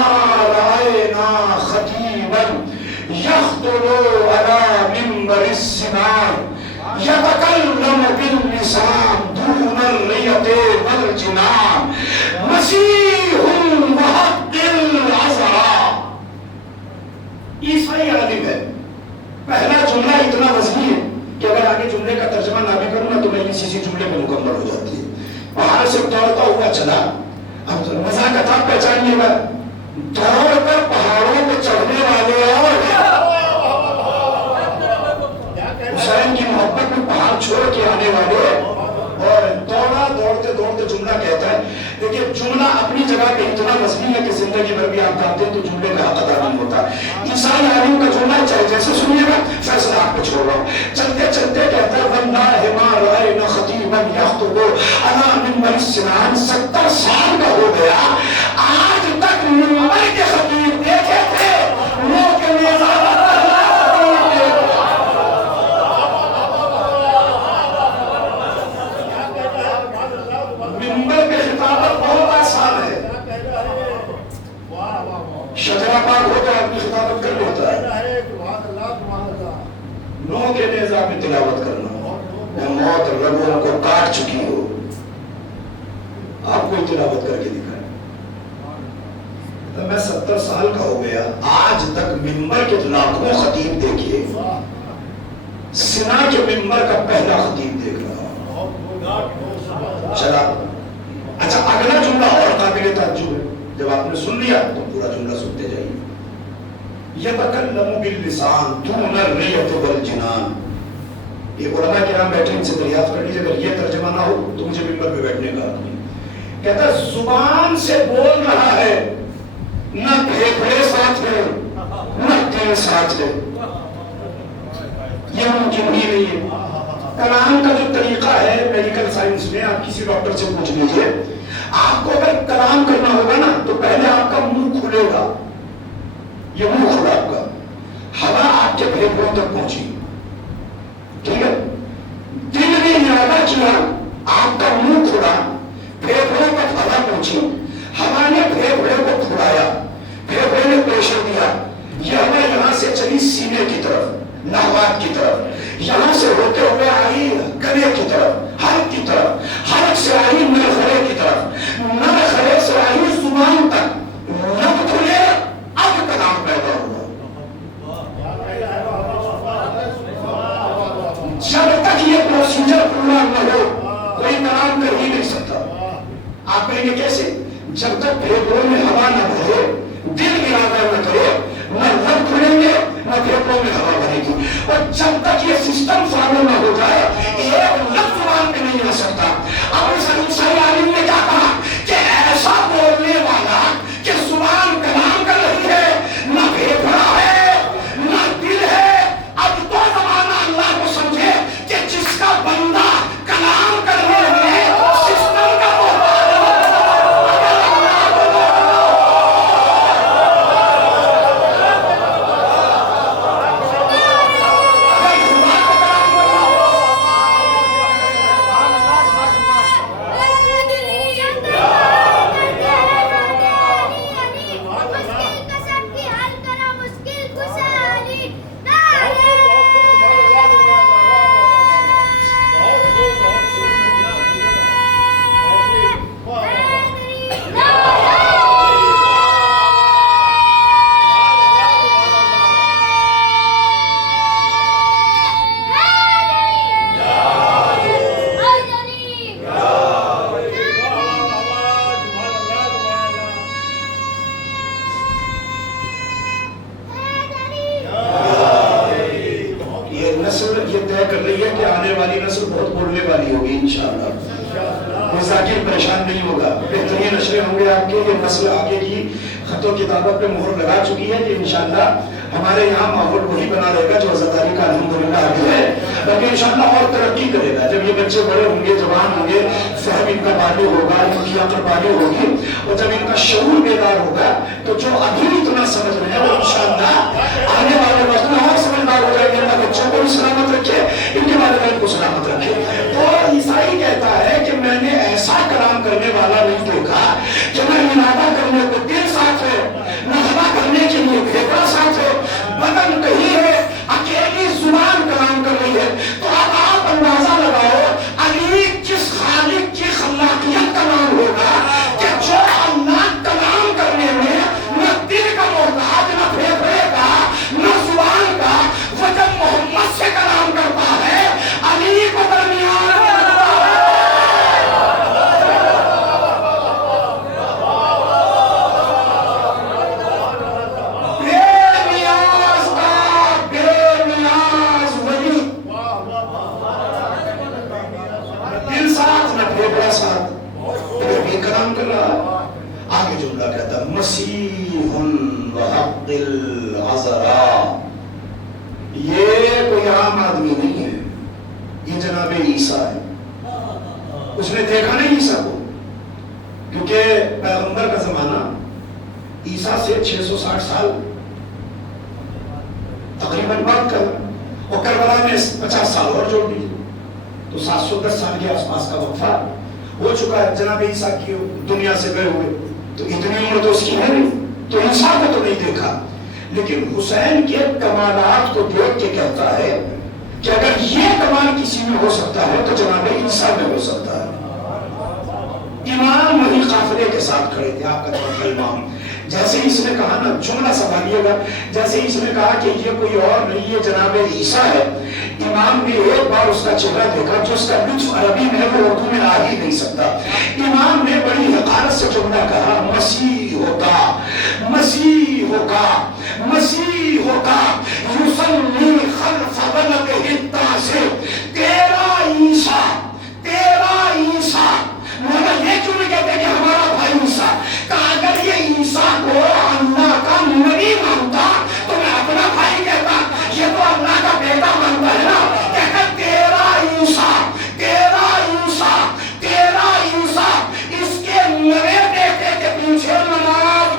رأینا خطیبا یخطب علی منبر السنان یتکلم باللسان دون الریۃ والجنان مسیح وحق العذراء۔ عیسائی عالم ہے، پہلا جملہ اتنا وزنی ہے کہ اگر آگے جملے کا ترجمہ نہ بھی کروں نا تو میں اسی جملے میں مکمل ہو جاتی ہے۔ پہاڑ سے دوڑتا ہوا چلا، اب نزاکت آپ پہچانیے گا، دوڑ کر پہاڑوں پہ چڑھنے والے اور حسین کی محبت میں پہاڑ چھوڑ کے آنے والے، اور دوڑا دوڑتے دوڑتے موڑتے جملہ کہتا ہے. دیکھیے جملہ اپنی جگہ پہ اتنا وزنی ہے کہ زندگی بھر بھی آپ گاتے ہیں تو جملے کا حق ادا نہیں ہوتا. عیسائی عالم کا جملہ چاہے جیسے سنیے گا فیصلہ آپ کو چھوڑ رہا ہوں. چلتے چلتے کہتا ہے واللہ ما رأینا خطیبا یخطب علی منبر السنان. 70 سال کا ہو گیا آج تک منبر کے خطیب دیکھے تھے وہ کہ منبر پہ خطابت بہت آسان ہے. شجرہ پاک ہوتا ہے اپنی خطابت کر لیتا ہے. نو کے نیزہ میں تلاوت کرنا میں موت رگوں کو کاٹ چکی ہو آپ کو تلاوت کر کے دکھائے. میں 70 سال کا ہو گیا آج تک منبر کے لاکھوں خطیب دیکھیے سنا کے منبر کا پہلا خطیب دیکھ رہا ہوں. چلا اچھا اگلا جملہ اور قابل تعجب ہے. جب آپ نے سن لیا تو پورا جملہ سنتے جائیے. یتکلم باللسان دون الریۃ والجنان. یہ علماء کرام بیٹھے ان سے دریافت کر لیجیے اگر یہ ترجمہ نہ ہو تو مجھے منبر پہ بیٹھنے کا حق نہیں. کہتا ہے زبان سے بول رہا ہے نہ پھیپھڑے ساتھ ہے نہ دل ساتھ ہے. یہ ممکن ہی نہیں ہے. کلام کا جو طریقہ ہے میڈیکل سائنس میں آپ کسی ڈاکٹر سے پوچھ لیجیے آپ کو اگر کلام کرنا ہوگا نا تو پہلے آپ کا منہ کھلے گا. یہ منہ کھلا آپ کا ہوا آپ کے پھیپھڑوں تک پہنچی ٹھیک ہے. دل نے ارادہ کیا آپ کا منہ کھلا پھیپھڑوں تک ہوا پہنچی ہوا نے پھیپھڑے کو کھلایا پھیپھڑے نے پریشر دیا یہ ہوا یہاں سے چلی سینے کی طرف نہوات کی طرف یہاں سے ہوتے ہوئے آئی گلے کی طرف حلق کی طرف حلق سے آئی نرخرے کی طرف نرخرے سے آئی زبان تک لب کھلے اب کلام پیدا ہوا. جب تک یہ پروسیجر پورا نہ ہو کوئی کلام کر ہی نہیں سکتا. آپ کہیں گے کیسے؟ جب تک پھیپھڑوں میں ہوا نہ بھرے دل ارادہ نہ کرے نہ لب کھلیں گے نہ پھیپھڑوں میں ہوا بھرے گی. اور جب تک یہ سسٹم فالو نہ ہو جائے ایک لفظ زبان پہ نہیں آ سکتا. اب اس عیسائی عالم نے کیا کہا کہ ایسا بولنے والا کہ زبان کلام کر رہی ہے نہ پھیپھڑا ہے نہ دل ہے. اب تو زمانہ اللہ کو سمجھے کہ جس کا بندہ کلام کرنے میں سسٹم کا کتابت پہ مہر لگا چکی ہے کہ انشاءاللہ ہمارے یہاں ماحول وہی بنا رہے گا جو عزاداری کا الحمدللہ ابھی ہے بلکہ انشاءاللہ اور ترقی کرے گا. جب یہ بچے بڑے ہوں گے جوان ہوں گے فہم ان کا بالغ ہوگا ان کی عقل بالغ ہوگی اور جب ان کا شعور بیدار ہوگا تو جو ابھی اتنا سمجھ رہے ہیں وہ انشاءاللہ آنے والے وقت میں اور سمجھدار ہو جائیں گے. اللہ بچوں کو بھی سلامت رکھے ان کے والدین کو سلامت رکھے. تو عیسائی کہتا ہے کہ میں نے ایسا کلام کرنے والا نہیں دیکھا کہ میں ارادہ کرنے کو دل ساتھ ہے نہ ہوا کرنے کے لیے پھیپھڑا ساتھ ہے بدن کہیں ہے اکیلی زبان کلام کر رہی ہے. تو اب آپ اندازہ لگاؤ علی کس خالق کی خلاقیت کا نام ہوگا کہ جو اللہ کلام کرنے میں نہ دل کا محتاج نہ پھیپھڑے کا نہ زبان کا وہ جب محمد سے کلام کرتا ہے علی کو درمیان رکھتا ہے. مسیح وحق العذراء، یہ کوئی عام آدمی نہیں ہے، یہ جناب عیسیٰ ہے۔ اس نے دیکھا نہیں عیسیٰ کو، کیونکہ پیغمبر کا زمانہ عیسیٰ سے 660 سال تقریباً بعد کا، اور کربلا میں 50 سال اور جوڑ دیجیے تو 710 سال کے آس پاس کا وقفہ ہو چکا ہے جناب عیسیٰ کی دنیا سے گئے ہوئے۔ تو اتنی عمر تو اس کی ہے نہیں، تو عیسیٰ کو تو نہیں دیکھا، لیکن حسین کے کمالات کو دیکھ کے کہتا ہے کہ اگر یہ کمال کسی میں ہو سکتا ہے تو جناب عیسیٰ میں ہو سکتا ہے۔ امام وہی قافلے کے ساتھ کھڑے تھے، آپ کا توجہ امام، جیسے اس نے کہا نا، جملہ سنبھالیے گا، جیسے اس نے کہا کہ یہ کوئی اور نہیں، یہ جناب عیسیٰ ہے، امام نے ایک بار اس کا چہرہ دیکھا جو اس کا لطف عربی میں وہ اردو میں آ ہی نہیں سکتا۔ امام نے بڑی حقارت سے جملہ کہا، مسیح ہوگا، مسیح ہوگا، مسیح ہوگا، یصلی خلف ولدہ الطاہر، تیرا عیسیٰ، تیرا عیسیٰ، مگر یہ کیوں نہیں کہتے کہ ہمارا بھائی عیسیٰ؟ کہ اگر یہ عیسیٰ کو اللہ کا نبی مانتا تو میں اپنا بھائی کہتا، یہ تو اللہ کا بیٹا مانتا ہے نا، کہتا تیرا عیسیٰ، تیرا عیسیٰ، تیرا عیسیٰ، اس کے نوے بیٹے کے پیچھے نماز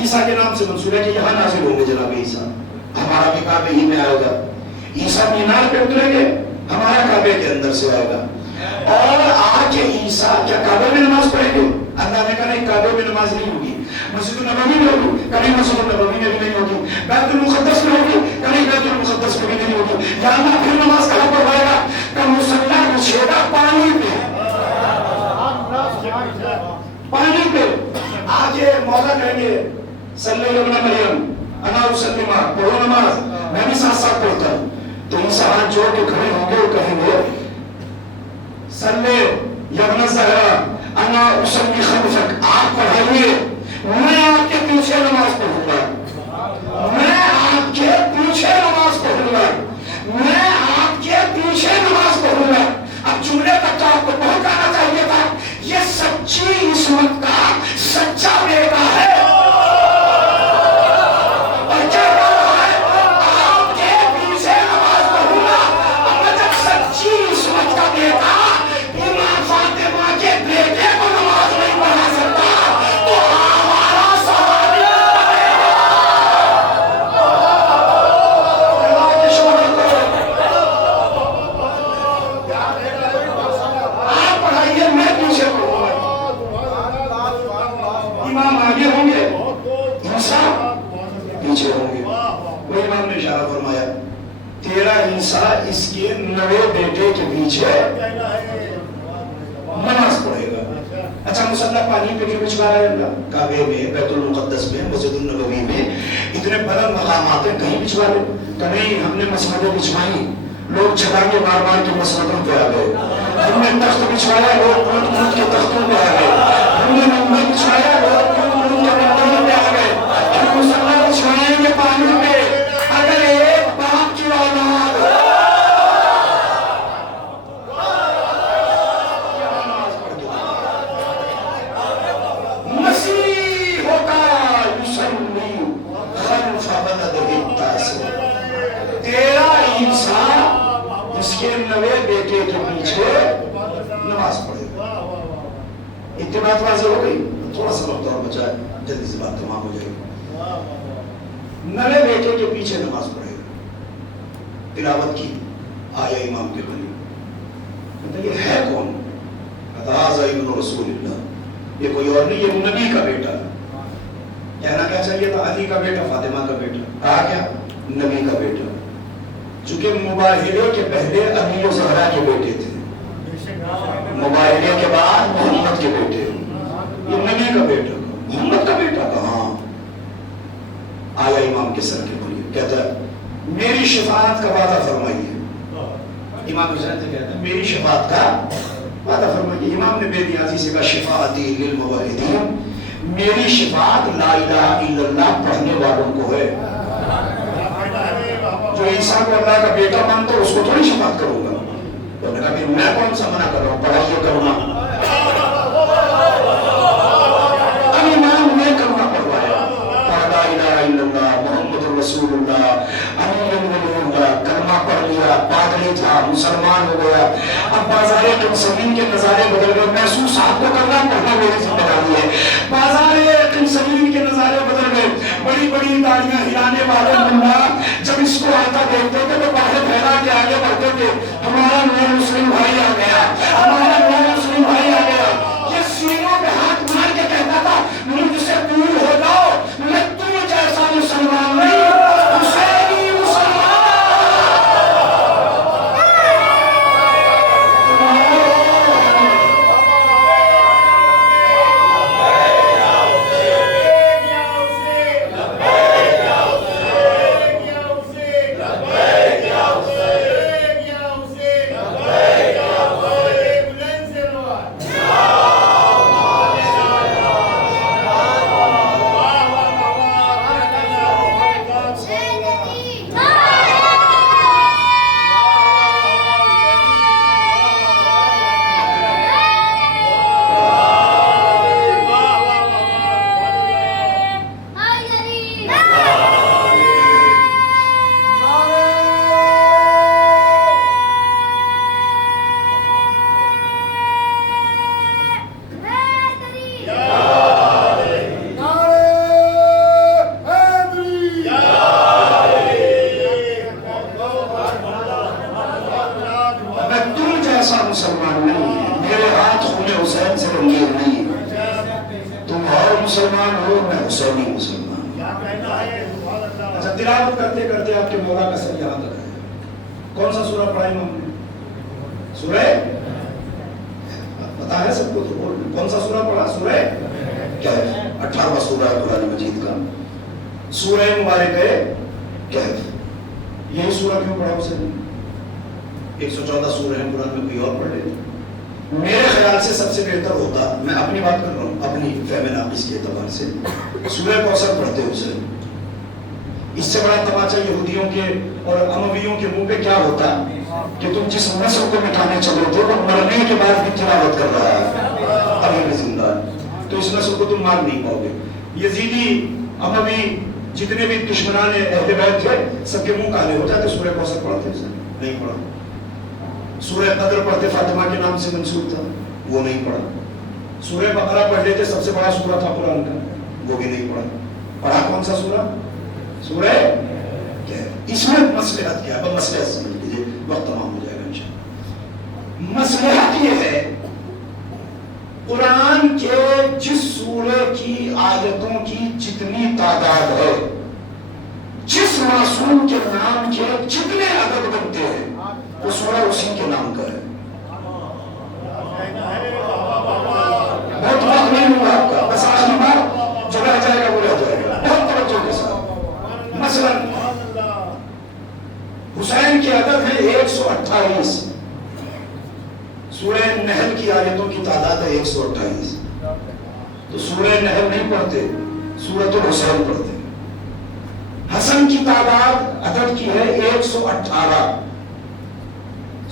عیسیٰ کے نام سے منصوب ہے کہ یہاں نازل ہوں گے جناب عیسیٰ، ہمارا بھی کعبے ہی میں آئے گا، عیسیٰ مینار پہ اتریں گے، ہمارا کعبے کے اندر سے آئے گا، اور آ کے عیسیٰ کیا کعبے میں نماز پڑھیں گے؟ اللہ نے کہا نہیں، کعبے میں نماز نہیں ہوگی، مسجد النبوی میں ہوگی، کبھی مسجد النبوی میں بھی نہیں ہوگی، بیت المقدس میں ہوگی، کبھی بیت المقدس میں بھی نہیں ہوگی، یا اللہ پھر نماز کہاں پڑھائے گا؟ کہ مصلی بچھے گا پانی پہ، پانی پہ آگے مولا کہیں گے صلی ابن مریم انا اسلمہ، پڑھو نماز، میں بھی ساتھ ساتھ پڑھتا ہوں، تو عیسیٰ ہاتھ جوڑ کے کھڑے ہوں گے اور کہیں گے صلی ابن زہرا انا اسلی خلفک، آپ پڑھائیے، میں آپ کے پیچھے نماز پڑھوں گا، میں آپ کے پیچھے نماز پڑھوں گا، میں آپ کے پیچھے نماز پڑھوں گا۔ اب جملے تک تو آپ کو پہنچانا چاہیے تھا، یہ سچی عصمت کا سچا بیٹا ہے، اور کیا کہہ رہا ہے؟ آپ کے پیچھے نماز پڑھوں گا۔ اب جب سچی عصمت کا بیٹا امام فاطمہ کے بیٹے کو نماز نہیں پڑھا سکتا تو ہمارا سوال آپ پڑھائیے، میں پیچھے پڑھوں گا۔ امام آگے ہوں گے، عیسیٰ پیچھے ہوں گے۔ وہ امام نے اشارہ فرمایا، تیرا عیسیٰ اس کے نوے بیٹے کے پیچھے نماز پڑھے گا۔ اچھا مسلح پانی پہ کیوں بچھوا رہا ہے اللہ؟ کعبے میں، بیت المقدس میں، مسجد النبوی میں، اتنے بلند مقامات ہیں، کہیں بچھوا لے؟ کہ نہیں، ہم نے مسجدیں بچھوائی، لوگ چھلانگے مار مار کے مسجدوں پہ آ گئے، ہم نے تخت بچھوایا، لوگ کود کود کے تختوں پہ آ گئے، ہم نے ممبر بچھوایا، لوگ کود کود کے ممبروں پہ آ گئے، ہم مسلح بچھوائیں گے پانی پہ۔ اگر ایک باپ کی اولاد مسیح ہوگا، یصلی خلف ولدہ الطاہر، تیرا عیسیٰ اس کے 90 بیٹے کے پیچھے نماز پڑھے گا. اتنی بات واضح ہو گئی. تھوڑا سا وقت اور بچا ہے, جلدی سے بات تمام ہو جائے گی. 90 بیٹے کے پیچھے نماز پڑھے گا. تلاوت کی, آیا امام کے قریب. یہ ہے کون؟ هذا ابن رسول اللہ. یہ کوئی اور نہیں, یہ نبی کا بیٹا ہے. کہنا کیا چاہیے تھا؟ علی کا بیٹا, فاطمہ کا بیٹا. کہا کیا؟ نبی کا بیٹا. چونکہ مباہلے کے پہلے علی و زہرا کے بیٹے تھے, مباہلے کے بعد محمد کے بیٹے. یہ نبی کا بیٹا, محمد کا بیٹا کہاں؟ آیا امام کے سر کے قریب, کہتا ہے میری شفاعت کا وعدہ فرمائیے. امام حسین سے کہتا ہے میری شفاعت کا وعدہ فرمائیے. امام نے بے نیازی سے کہا شفاعتی للموحدین, میری شفاعت لا الہ الا اللہ پڑھنے والوں کو ہے. جو عیسیٰ کو اللہ کا بیٹا مانتا ہے اس کو تھوڑی شفاعت کروں گا. تو نے کہا کہ میں کون سا منع کر رہا ہوں, پڑھائیے کرنا. اب امام نے کلمہ پڑھوایا, لا الہ الا اللہ محمد رسول اللہ امین اللہ, کلمہ پڑھ لیا, پادری تھا, مسلمان ہو گیا. اب بازار قمصین کے نظارے بدل گئے. محسوس آپ کو کرنا, پڑھنا میری ذمہ داری ہے. بازار قمصین کے نظارے بدل گئے. بڑی بڑی داڑیاں ہلانے والے بندہ جب اس کو آتا دیکھتے تھے تو باہر پھیلا کے آگے بڑھتے تھے, ہمارا نیا مسلم بھائی آ گیا, ہمارا نیا مسلم بھائی آ گیا. یہ سینوں پہ ہاتھ مار کے کہتا تھا مجھ سے دور ہو جاؤ, میں تم جیسا مسلمان نہیں, حسینی مسلمان. تلاوت کرتے کرتے آپ کے مولا کا سر یہاں تک ہے. کون سا سورہ پڑھا امام نے؟ سورہ پتا ہے سب کو تو بول. کون سا سورہ پڑھا؟ سورہ کہف. 18واں سورہ ہے قرآن مجید کا, سورہ مبارک ہے کہف. یہی سورہ کیوں پڑھا اسے؟ 114 سورہ ہیں قرآن میں, کوئی اور پڑھ لیتے. میرے خیال سے سب سے بہتر ہوتا, میں اپنی بات کر رہا ہوں, اپنی فہم ناقص کے اعتبار سے, سورہ کوثر پڑھتے اسے. اس سے بڑا تماچا یہودیوں کے اور امویوں کے منہ پہ کیا ہوتا کہ تم جس نسل کو مٹانے چلے تھے وہ مرنے کے بعد بھی تلاوت کر رہا ہے ابھی بھی زندہ, تو اس نسل کو تم مار نہیں پاؤ گے. یزیدی, اموی, جتنے بھی دشمنان اہل بیت تھے سب کے منہ کالے ہو جاتے. سورہ کوثر پڑھتے اسے نہیں پڑھا. سورہ قدر پڑھتے, فاطمہ کے نام سے منسوب تھا, وہ نہیں پڑھا. سورہ بقرہ پڑھ لیتے, سب سے بڑا سورہ تھا قرآن کا, وہ بھی نہیں پڑھا. پڑھا کون سا سورہ؟ سورہ کہف. اس میں مصلحت کیا ہے؟ مصلحت سمجھ لیجیے, وقت تمام ہو جائے گا انشاءاللہ. مصلحت یہ ہے قرآن کے جس سورہ کی آیتوں کی جتنی تعداد ہے, جس معصوم کے نام کے جتنے عدد بنتے ہیں, وہ سورہ اسی کے نام کا ہے. بہت وقت نہیں ہوں آپ کا, بس آخری بات جو رہ جائے گا وہ رہ جائے گا, بہت توجہ کے ساتھ. مثلا حسین کی عدد ہے 128, سورہ نحل کی آیتوں کی تعداد ہے 128. تو سورہ نحل نہیں پڑھتے, سورۃ الحسین پڑھتے. حسن کی تعداد عدد کی ہے 118,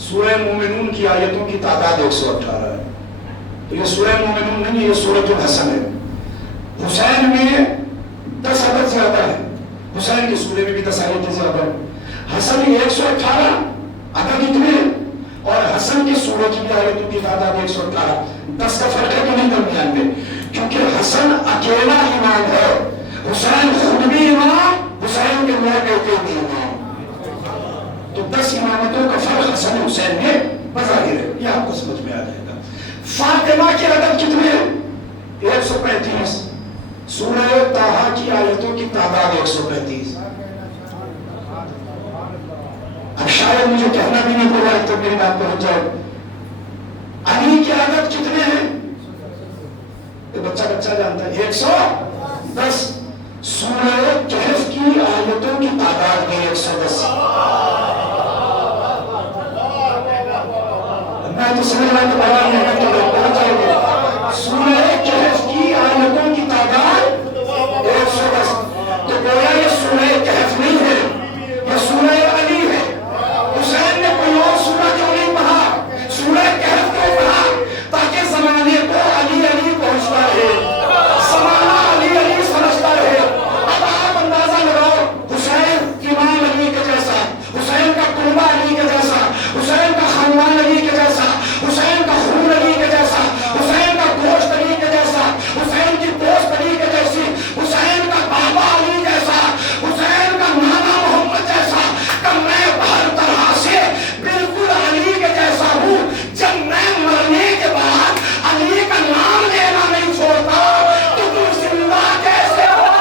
سورہ مومنون کی آیتوں کی تعداد 118 ہے. تو یہ سورہ مومنون نہیں, یہ سورۃ الحسن ہے. حسین میں 10 عدد زیادہ ہے, حسین کے سورے میں بھی 10 آیتیں زیادہ ہے. حسن 118 عدد اتنے حسن کی سورج کی آیتوں کی تعداد 118، 10 کا فرق ہے کہ نہیں درمیان میں؟ کیونکہ حسن اکیلا امام ہے، حسین خود بھی امام، حسین کے ماں بیٹے بھی امام، تو 10 امامتوں کا فرق حسن حسین میں بظاہر ہے، یہ آپ کو سمجھ میں آ جائے گا۔ فاطمہ کے عدد کتنے ہیں؟ 135۔ سورہ طٰہٰ کی آیتوں کی تعداد 135۔ اب شاید مجھے کہنا بھی نہیں پڑا تو میری بات پہنچ جائے۔ علی کے عدد کتنے ہیں؟ یہ بچہ جانتا ہے، 110۔ سورہ کہف کی آیتوں کی تعداد بھی 110۔ میں تو سمجھ رہا کہ بڑا محنت تو پہنچ جائے گا۔ سورہ کہف کی آیتوں کی تعداد 110۔ تو گویا یہ سورہ کہف نہیں ہے، یہ سورہ علی ہے۔ حسین نے کوئی اور سورہ کیوں نہیں پڑھا؟ سورہ کہف کیوں پڑھا؟ تاکہ زمانے کو علی علی پہنچتا رہے، زمانہ علی علی سمجھتا رہے۔ اب آپ اندازہ لگاؤ، حسین امام علی کے جیسا، حسین کا کنبہ علی کے جیسا، حسین کا خاندان علی کے جیسا، حسین کا خون علی کے جیسا، حسین کا گوشت علی کے جیسا، حسین کی پوست علی کے جیسی، حسین کا بابا علی جیسا، حسین کا نانا محمد جیسا، کہ میں ہر طرح سے بالکل علی کے جیسا ہوں۔ جب میں مرنے کے بعد علی کا نام لینا نہیں چھوڑتا تو تم زندہ کیسے ہو؟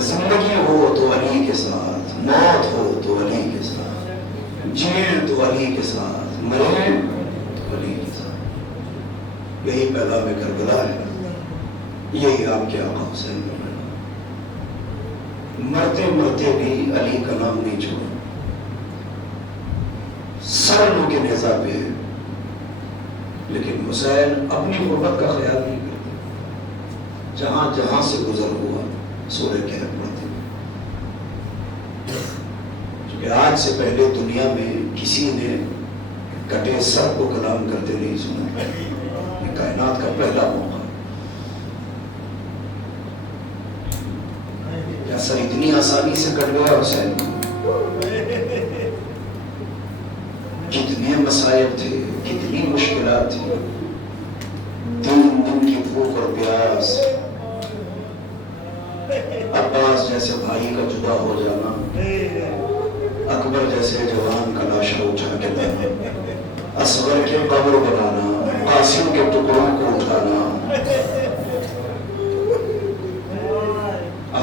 زندگی ہو تو علی کے ساتھ، موت ہو تو علی کے ساتھ، جیل تو علی کے ساتھ، مرے تو علی کے ساتھ۔ یہی پیغام کربلا ہے، یہی آپ کے آقا حسین کا پیغام۔ مرتے مرتے بھی علی کا نام نہیں چھوڑا، سر ان کے نیزہ پہ ہے، لیکن حسین اپنی غربت کا خیال نہیں کرتے، جہاں جہاں سے گزر ہوا سورہ کہف پڑھتے ہیں۔ کیونکہ آج سے پہلے دنیا میں کسی نے کٹے سر کو کلام کرتے نہیں سنا، یہ کائنات کا پہلا موقع۔ کیا سر اتنی آسانی سے کٹ گیا حسین؟ کتنے مسائل تھے، کتنی مشکلات تھی، 3 دن کی بھوک اور پیاس، عباس جیسے بھائی کا جدا ہو جانا، اکبر جیسے جوان کا لاشا اٹھا کے لانا، اصغر کے قبر بنانا، قاسم کے ٹکڑوں کو اٹھانا،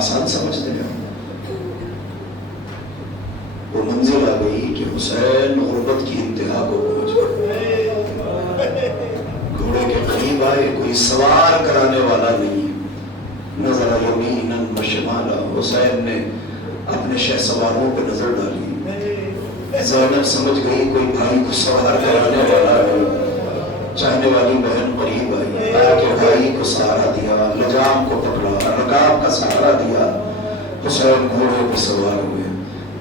آسان سمجھتے ہیں. وہ منزل آ گئی کہ حسین غربت کی انتہا کو پہنچ گئے. گھوڑے کے قریب آئے, کوئی سوار کرانے والا نہیں. نظر یمیناً و شمالا, حسین نے اپنے شہ سواروں پہ نظر ڈالی. زینب سمجھ گئی کوئی بھائی کو سوار کرانے والا نہیں. چاہنے والی بہن قریب آئی, کہ بھائی کو سہارا دیا, لجام کو پکڑا, رکاب کا سہارا دیا. حسین گھوڑے پہ سوار ہوئے.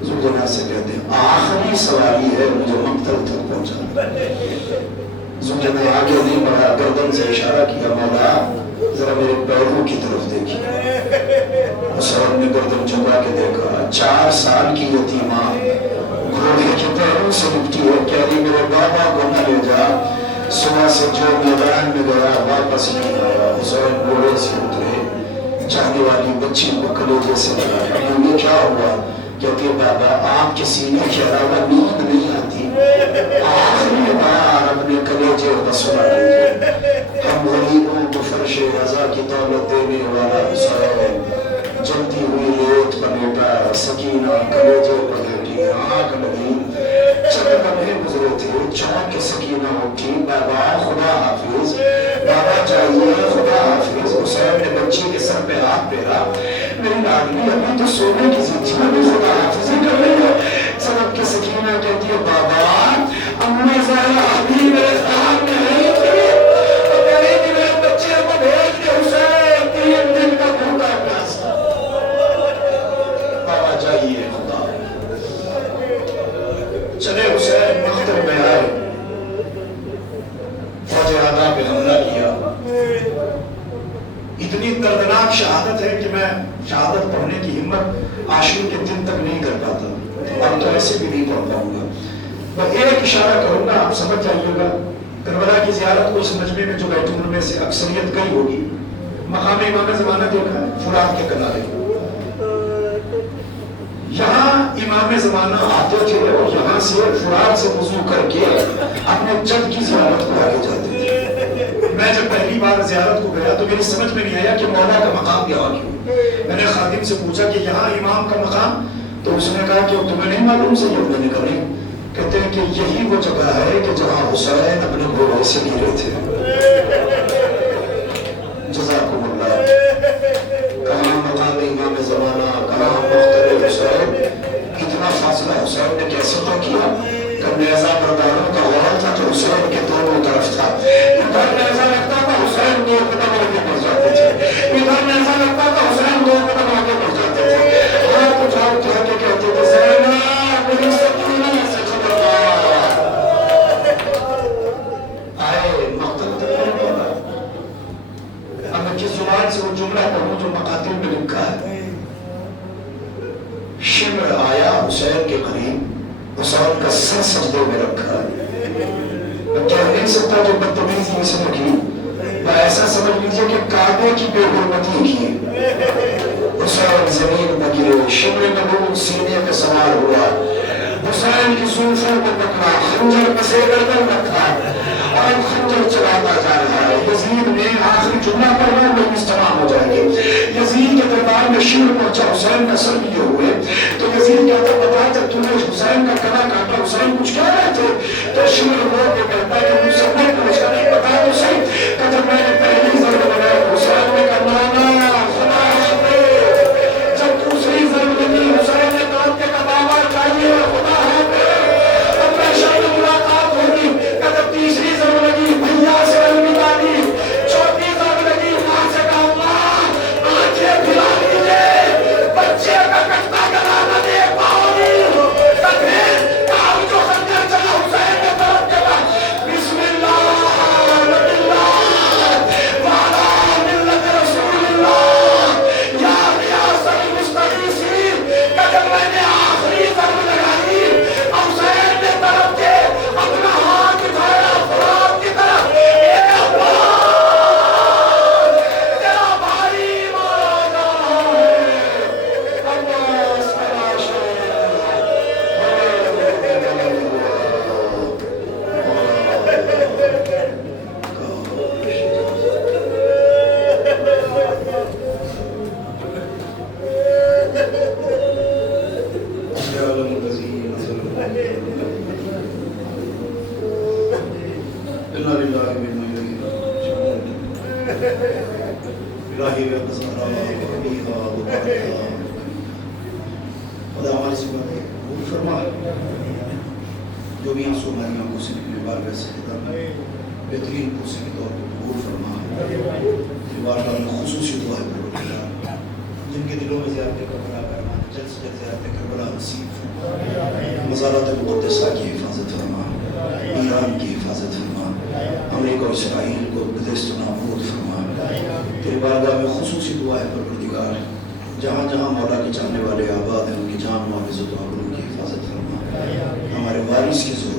زوجنا سے کہتے ہیں آخری سواری ہے, مجھے مقتل تک پہنچا. زوجنا آگے نہیں بڑھا, گردن سے اشارہ کیا, مولا ذرا میرے پیروں کی طرف دیکھیے. حسین نے گردن جھکا کے دیکھا. 4 سال کی یتیمہ گھوڑے کے پیروں سے لپٹی ہے. کہہ رہی میرے بابا کو نہ لے جا. صبح سے جو میدان میں گیا واپس نہیں آیا. حسین گھوڑے سے اترے, چاہنے والی بچی کو کلیجے سے لگایا. یہ کیا ہوا؟ کہتی بابا آپ کے سینے کے علاوہ نیند نہیں آتی, آخری بار اپنے کلیجے کو سنا لیجیے. ہم غریبوں کو فرش رضا کی دولت دینے والا حسین جلتی ہوئی ریت پر لیٹا. سکینہ کلیجے پر لیٹی, آنکھ لگی. چند لمحے گزرے تھے, چونک کے سکینہ اٹھی. بابا خدا حافظ, بابا چاہیے خدا حافظ. حسین نے بچی کے سر پہ ہاتھ پھیرا. میری لاڈلی ابھی تو سونے کی زندگی میں خدا حافظ ہی کر رہی ہے. سبب کے سکینہ کہتی ہے بابا امی زہرا ابھی میرے سامنے نہیں تھی, تو کہہ رہی تھی میرے بچے کو بھیج کے حسین 3 دن کا بھوکا پیاس. بابا جائیے خدا. چلے حسین مختر میں آئے, فوج آدھا پہ حملہ کیا. اتنی دردناک شہادت ہے کہ میں شہادت پڑھنے کی ہمت عاشور کے دن تک نہیں کر پاتا. اب تو ایسے بھی نہیں پڑھ پاؤں گا. میں ایک اشارہ کروں گا, آپ سمجھ جائیے گا. کربلا کی زیارت کو اس مجمع میں جو بیٹھے ان میں سے اکثریت گئی ہوگی. مقام امام زمانہ دیکھا ہے, فرات کے کنارے. یہاں امام زمانہ آتے تھے اور یہاں سے فرات سے وضو کر کے اپنے جد کی زیارت کو آگے جاتے تھے. میں جب پہلی بار زیارت کو گیا تو میری سمجھ میں نہیں آیا کہ مولا کا مقام یہاں کیوں. میں نے خادم سے پوچھا کہ یہاں امام کا مقام, تو اس نے کہا کہ تمہیں نہیں معلوم سے یہ. میں نے کہا نہیں. کہتے ہیں کہ یہی وہ جگہ ہے کہ جہاں حسین اپنے گھوڑے سے گرے تھے. جزاکم اللہ. کہاں مقام امام زمانہ, کہاں مختلف حسین. کتنا فاصلہ حسین نے کیسے طے کیا کہ نیزہ برداروں کا غور تھا تو حسین کے دونوں طرف تھا. ادھر نیزہ لگتا تھا حسین 2 قدم آگے بڑھ جاتے تھے, ادھر نیزہ لگتا تھا حسین 2 قدم آگے بڑھ جاتے تھے. ہاتھ اٹھا اٹھا کے کہتے تھے زینب میری سکینہ سے خبردار. آئے مقتل تک نہیں ہوگا. اب میں کس زبان سے وہ جملہ پڑھوں جو مقاتل میں لکھا ہے. شمر آیا حسین کے قریب, حسین کا سر سجدے میں رکھا. میں کہہ نہیں سکتا جو بدتمیزی اس نے کی, میں ایسا سمجھ لیجئے کہ کعبے کی بے حرمتی کی. حسین زمین پر گرے, شمر نبوت سینے پہ سوار ہوا. حسین کی زلفوں کو پکڑا, خنجر پسے گردن رکھا اور خنجر چلاتا جا رہا ہے. یزید نے آخری جملہ پڑھا, مجلس تمام ہو جائے گی. یزید کے دربار میں شمر پہنچا, حسین کا سر لیے ہوئے. تو یزید کہتا بتا جب تم نے حسین کا گلا کاٹا حسین کچھ کہہ رہے تھے؟ تو شمر رو کے کہتا ہے کہ مجھ سے نہیں پوچھا, نہیں بتا تو صحیح کہ جب میں نے پہلی ضرب لگائی حسین نے کہا نانا خدا حافظ. جب دوسری ضرب لگی حسین نے کہا کہ بابا چاہیے خدا حافظ, اب میں شاید ملاقات ہوگی. جب تیسری ضرب لگی بھیا سے الوداع دی. چوتھی ضرب لگی ماں سے کہا اللہ آنکھیں کھلا دیجیے, بچے کا کٹتا گلا نہ دیکھ پاؤں گی. پھر کہا جو خنجر چلا حسین نے طرف چلا, بسم للہ و انا الیہ راجعون الہی و قصرا و حبیبا و بارکا خدا ہماری سے قبول فرما جو بھی آنسو ہماری آنکھوں سے نکلے بارگاہ سے خدا بہترین پرسے کے طور پر قبول فرما بارگاہ میں خصوصی دعا ہے پروردگار جن کے دلوں میں زیارت کربلا کا ارمان جلد سے جلد زیارت کربلا نصیب فرما مزارات مقدسہ کی حفاظت فرما ایران کی حفاظت فرما امریکہ اور اسرائیل کو بدست و نابود فرما تیری بارگاہ میں خصوصی دعا ہے پروردگار جہاں جہاں مولا کے چاہنے والے آباد ہیں ان کی جان و عزت و آبرو کی حفاظت فرما ہمارے وارث کے ذریعے